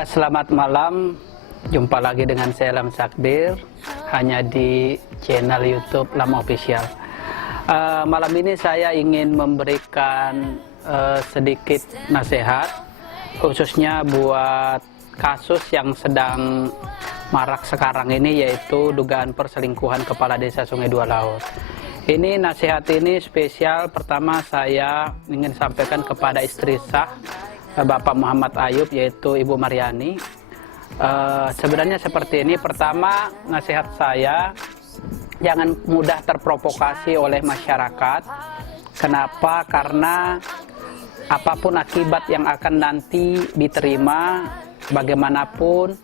Ya, selamat malam. Jumpa lagi dengan saya Lam Sakdir, hanya di channel YouTube Lam Official. Malam ini saya ingin memberikan sedikit nasihat, khususnya buat kasus yang sedang marak sekarang ini, yaitu dugaan perselingkuhan kepala desa Sungai Dua Laut. Ini nasihat ini spesial. Pertama, saya ingin sampaikan kepada istri sah Bapak Muhammad Ayub, yaitu Ibu Mariani. Sebenarnya seperti ini. Pertama, nasihat saya, jangan mudah terprovokasi oleh masyarakat. Kenapa? Karena apapun akibat yang akan nanti diterima, bagaimanapun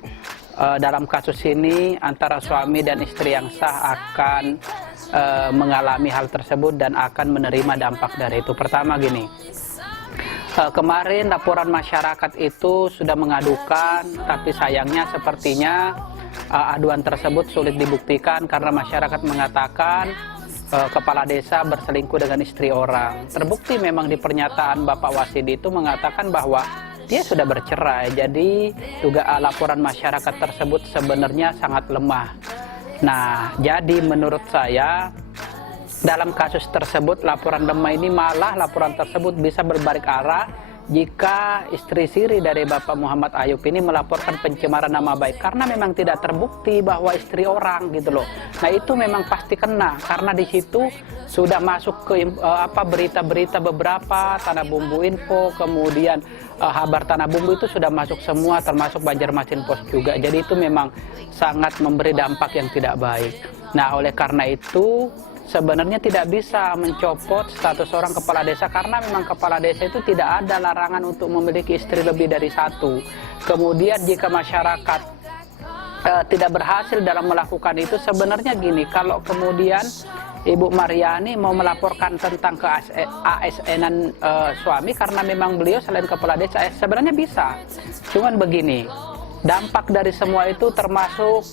dalam kasus ini antara suami dan istri yang sah akan mengalami hal tersebut dan akan menerima dampak dari itu. Pertama gini, kemarin laporan masyarakat itu sudah mengadukan, tapi sayangnya sepertinya aduan tersebut sulit dibuktikan karena masyarakat mengatakan kepala desa berselingkuh dengan istri orang. Terbukti memang di pernyataan Bapak Wasidi itu mengatakan bahwa dia sudah bercerai. Jadi juga laporan masyarakat tersebut sebenarnya sangat lemah. Nah, jadi menurut saya dalam kasus tersebut laporan lemah ini, malah laporan tersebut bisa berbalik arah jika istri siri dari Bapak Muhammad Ayub ini melaporkan pencemaran nama baik, karena memang tidak terbukti bahwa istri orang gitu loh. Nah, itu memang pasti kena karena di situ sudah masuk ke berita-berita beberapa, Tanah Bumbu Info, kemudian Habar Tanah Bumbu itu sudah masuk semua, termasuk Banjarmasin Post juga. Jadi itu memang sangat memberi dampak yang tidak baik. Nah, oleh karena itu sebenarnya tidak bisa mencopot status orang kepala desa, karena memang kepala desa itu tidak ada larangan untuk memiliki istri lebih dari satu. Kemudian jika masyarakat tidak berhasil dalam melakukan itu, sebenarnya gini, kalau kemudian Ibu Mariani mau melaporkan tentang ke ASN suami karena memang beliau selain kepala desa, sebenarnya bisa. Cuman begini, dampak dari semua itu termasuk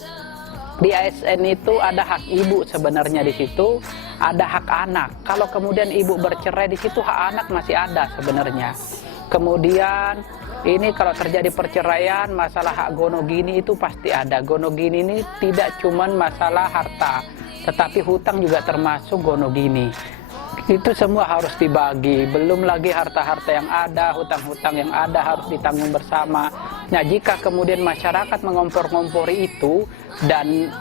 di ASN itu ada hak ibu sebenarnya, di situ ada hak anak. Kalau kemudian ibu bercerai, di situ hak anak masih ada sebenarnya. Kemudian ini kalau terjadi perceraian, masalah hak gonogini itu pasti ada. Gonogini ini tidak cuman masalah harta, tetapi hutang juga termasuk gonogini. Itu semua harus dibagi, belum lagi harta-harta yang ada, hutang-hutang yang ada harus ditanggung bersama. Nah, jika kemudian masyarakat mengompor-ngompori itu dan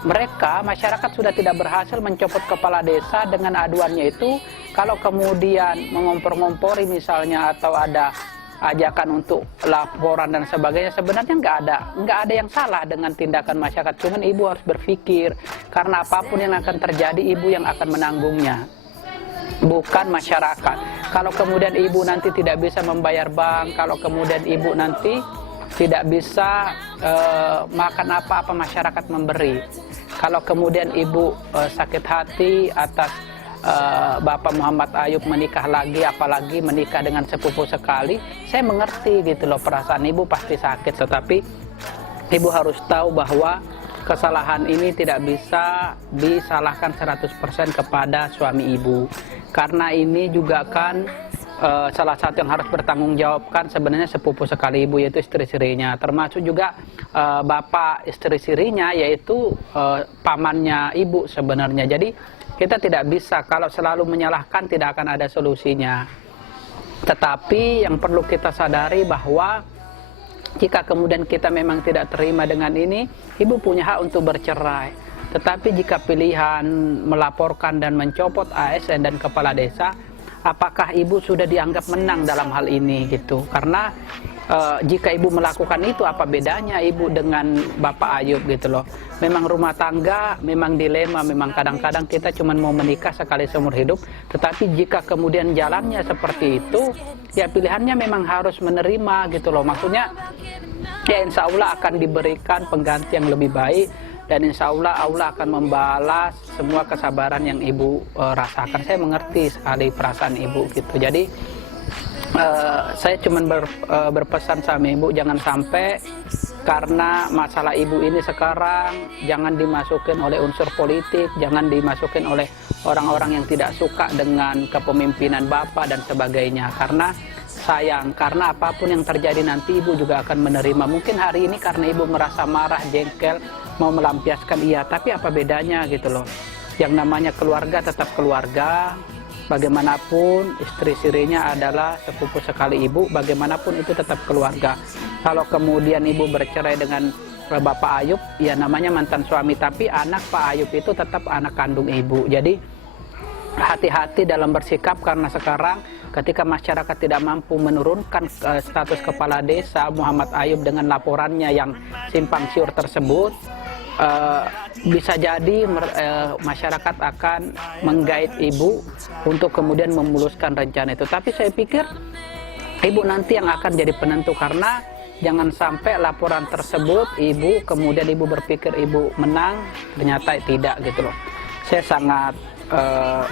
masyarakat sudah tidak berhasil mencopot kepala desa dengan aduannya itu, kalau kemudian mengompor-ngompori misalnya atau ada ajakan untuk laporan dan sebagainya, sebenarnya nggak ada yang salah dengan tindakan masyarakat. Cuman ibu harus berpikir, karena apapun yang akan terjadi, ibu yang akan menanggungnya, bukan masyarakat. Kalau kemudian ibu nanti tidak bisa membayar bank, kalau kemudian ibu nanti tidak bisa makan apa-apa, masyarakat memberi. Kalau kemudian ibu sakit hati atas Bapak Muhammad Ayub menikah lagi, apalagi menikah dengan sepupu sekali, saya mengerti gitu loh, perasaan ibu pasti sakit. Tetapi ibu harus tahu bahwa kesalahan ini tidak bisa disalahkan 100% kepada suami ibu, karena ini juga kan salah satu yang harus bertanggung jawabkan sebenarnya sepupu sekali ibu, yaitu istri sirinya, termasuk juga bapak istri sirinya, yaitu pamannya ibu sebenarnya. Jadi kita tidak bisa, kalau selalu menyalahkan tidak akan ada solusinya. Tetapi yang perlu kita sadari bahwa jika kemudian kita memang tidak terima dengan ini, ibu punya hak untuk bercerai. Tetapi jika pilihan melaporkan dan mencopot ASN dan kepala desa, apakah ibu sudah dianggap menang dalam hal ini gitu? Karena jika ibu melakukan itu, apa bedanya ibu dengan Bapak Ayub gitu loh? Memang rumah tangga, memang dilema, memang kadang-kadang kita cuma mau menikah sekali seumur hidup. Tetapi jika kemudian jalannya seperti itu, ya pilihannya memang harus menerima gitu loh. Maksudnya ya insya Allah akan diberikan pengganti yang lebih baik, dan insya Allah Allah akan membalas semua kesabaran yang ibu rasakan. Saya mengerti sekali perasaan ibu gitu. Jadi saya cuma berpesan sama ibu, jangan sampai karena masalah ibu ini sekarang jangan dimasukin oleh unsur politik, jangan dimasukin oleh orang-orang yang tidak suka dengan kepemimpinan bapak dan sebagainya. Karena sayang, karena apapun yang terjadi nanti ibu juga akan menerima. Mungkin hari ini karena ibu merasa marah, jengkel, mau melampiaskan, iya, tapi apa bedanya gitu loh. Yang namanya keluarga tetap keluarga. Bagaimanapun istri sirinya adalah sepupu sekali ibu, bagaimanapun itu tetap keluarga. Kalau kemudian ibu bercerai dengan Bapak Ayub, ya namanya mantan suami, tapi anak Pak Ayub itu tetap anak kandung ibu. Jadi hati-hati dalam bersikap, karena sekarang ketika masyarakat tidak mampu menurunkan status kepala desa Muhammad Ayub dengan laporannya yang simpang siur tersebut, bisa jadi masyarakat akan menggait ibu untuk kemudian memuluskan rencana itu. Tapi saya pikir ibu nanti yang akan jadi penentu, karena jangan sampai laporan tersebut ibu kemudian ibu berpikir ibu menang, ternyata tidak gitu loh. Saya sangat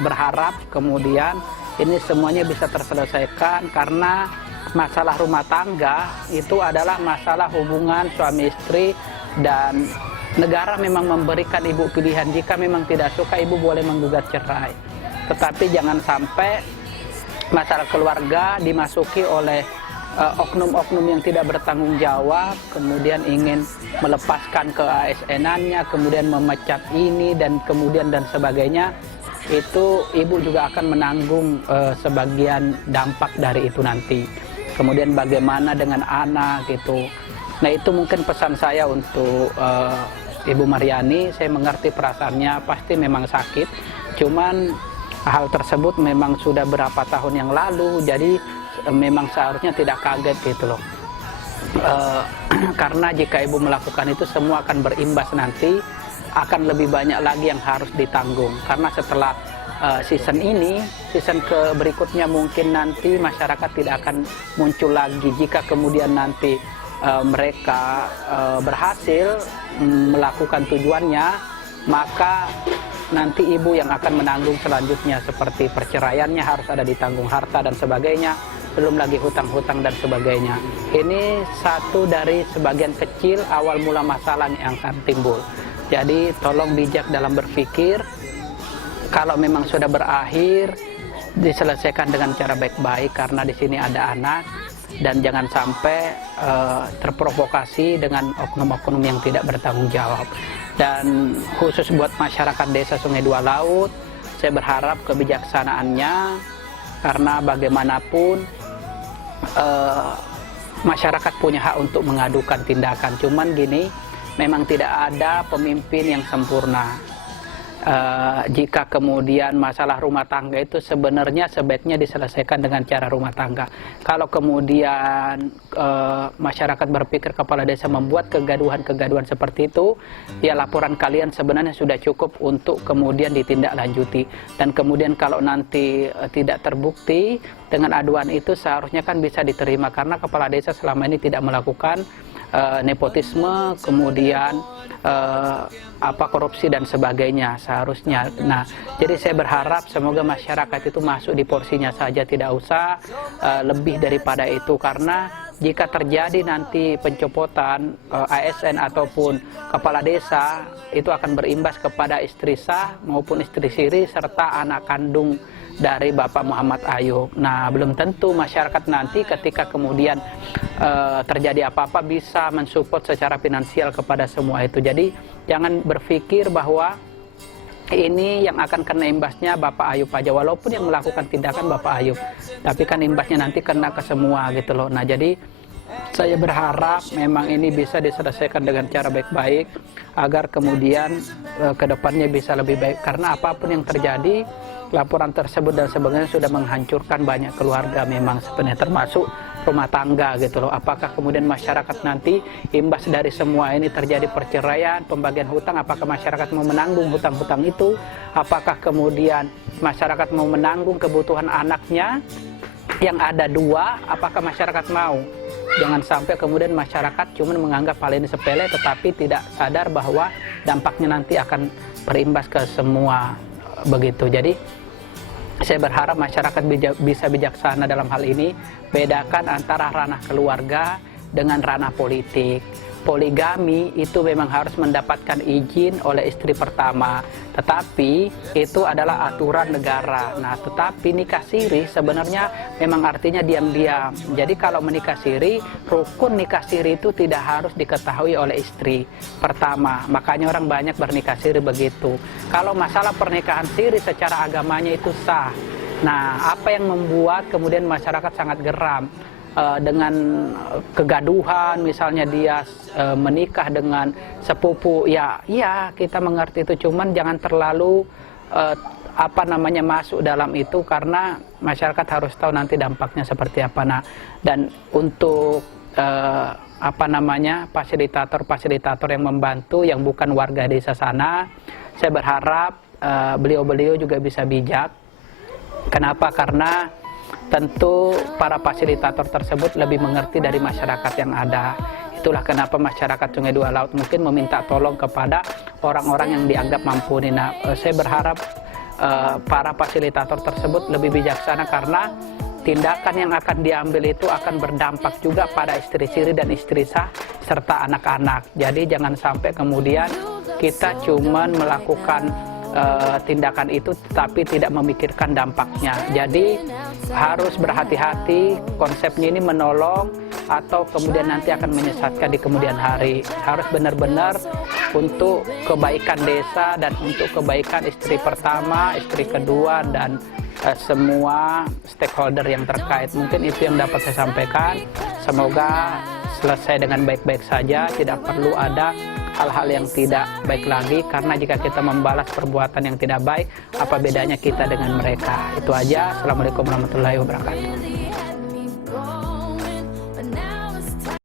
berharap kemudian ini semuanya bisa terselesaikan, karena masalah rumah tangga itu adalah masalah hubungan suami istri, dan negara memang memberikan ibu pilihan. Jika memang tidak suka, ibu boleh menggugat cerai. Tetapi jangan sampai masalah keluarga dimasuki oleh oknum-oknum yang tidak bertanggung jawab, kemudian ingin melepaskan ke ASN-annya, kemudian memecat ini dan kemudian dan sebagainya. Itu ibu juga akan menanggung sebagian dampak dari itu nanti. Kemudian bagaimana dengan anak gitu. Nah, itu mungkin pesan saya untuk Ibu Mariani. Saya mengerti perasaannya, pasti memang sakit. Cuman hal tersebut memang sudah berapa tahun yang lalu, jadi memang seharusnya tidak kaget gitu loh. Karena jika ibu melakukan itu, semua akan berimbas nanti, akan lebih banyak lagi yang harus ditanggung. Karena setelah season ini, season berikutnya mungkin nanti masyarakat tidak akan muncul lagi. Jika kemudian nanti mereka berhasil melakukan tujuannya, maka nanti ibu yang akan menanggung selanjutnya, seperti perceraiannya harus ada ditanggung, harta dan sebagainya, belum lagi hutang-hutang dan sebagainya. Ini satu dari sebagian kecil awal mula masalah yang akan timbul. Jadi tolong bijak dalam berpikir. Kalau memang sudah berakhir, diselesaikan dengan cara baik-baik, karena di sini ada anak. Dan jangan sampai terprovokasi dengan oknum-oknum yang tidak bertanggung jawab. Dan khusus buat masyarakat desa Sungai Dua Laut, saya berharap kebijaksanaannya, karena bagaimanapun masyarakat punya hak untuk mengadukan tindakan. Cuman gini, memang tidak ada pemimpin yang sempurna. Jika kemudian masalah rumah tangga itu sebenarnya sebaiknya diselesaikan dengan cara rumah tangga. Kalau kemudian masyarakat berpikir kepala desa membuat kegaduhan-kegaduhan seperti itu, ya laporan kalian sebenarnya sudah cukup untuk kemudian ditindaklanjuti. Dan kemudian kalau nanti tidak terbukti dengan aduan itu, seharusnya kan bisa diterima, karena kepala desa selama ini tidak melakukan nepotisme, kemudian korupsi dan sebagainya seharusnya. Nah, jadi saya berharap semoga masyarakat itu masuk di porsinya saja, tidak usah lebih daripada itu, karena jika terjadi nanti pencopotan ASN ataupun kepala desa, itu akan berimbas kepada istri sah maupun istri siri serta anak kandung dari Bapak Muhammad Ayub. Nah, belum tentu masyarakat nanti ketika kemudian terjadi apa-apa bisa mensupport secara finansial kepada semua itu. Jadi jangan berpikir bahwa ini yang akan kena imbasnya Bapak Ayub aja, walaupun yang melakukan tindakan Bapak Ayub, tapi kan imbasnya nanti kena ke semua gitu loh. Nah, jadi saya berharap memang ini bisa diselesaikan dengan cara baik-baik, agar kemudian kedepannya bisa lebih baik. Karena apapun yang terjadi, laporan tersebut dan sebagainya sudah menghancurkan banyak keluarga memang sebenarnya, termasuk rumah tangga gitu loh. Apakah kemudian masyarakat nanti imbas dari semua ini terjadi perceraian, pembagian hutang, apakah masyarakat mau menanggung hutang-hutang itu? Apakah kemudian masyarakat mau menanggung kebutuhan anaknya yang ada dua? Apakah masyarakat mau? Jangan sampai kemudian masyarakat cuma menganggap hal ini sepele, tetapi tidak sadar bahwa dampaknya nanti akan berimbas ke semua begitu. Jadi saya berharap masyarakat bisa bijaksana dalam hal ini, bedakan antara ranah keluarga dengan ranah politik. Poligami itu memang harus mendapatkan izin oleh istri pertama, tetapi itu adalah aturan negara. Nah, tetapi nikah siri sebenarnya memang artinya diam-diam. Jadi kalau menikah siri, rukun nikah siri itu tidak harus diketahui oleh istri pertama. Makanya orang banyak bernikah siri begitu. Kalau masalah pernikahan siri secara agamanya itu sah. Nah, apa yang membuat kemudian masyarakat sangat geram? Dengan kegaduhan, misalnya dia menikah dengan sepupu, ya kita mengerti itu, cuman jangan terlalu masuk dalam itu, karena masyarakat harus tahu nanti dampaknya seperti apa. Nah, dan untuk fasilitator yang membantu yang bukan warga desa sana, saya berharap beliau-beliau juga bisa bijak. Kenapa? Karena tentu para fasilitator tersebut lebih mengerti dari masyarakat yang ada. Itulah kenapa masyarakat Sungai Dua Laut mungkin meminta tolong kepada orang-orang yang dianggap mampu. Nah, saya berharap para fasilitator tersebut lebih bijaksana, karena tindakan yang akan diambil itu akan berdampak juga pada istri siri dan istri sah serta anak-anak. Jadi jangan sampai kemudian kita cuman melakukan tindakan itu tetapi tidak memikirkan dampaknya. Jadi harus berhati-hati, konsepnya ini menolong atau kemudian nanti akan menyesatkan di kemudian hari. Harus benar-benar untuk kebaikan desa dan untuk kebaikan istri pertama, istri kedua, dan semua stakeholder yang terkait. Mungkin itu yang dapat saya sampaikan. Semoga selesai dengan baik-baik saja, tidak perlu ada hal-hal yang tidak baik lagi, karena jika kita membalas perbuatan yang tidak baik, apa bedanya kita dengan mereka? Itu aja. Assalamualaikum warahmatullahi wabarakatuh.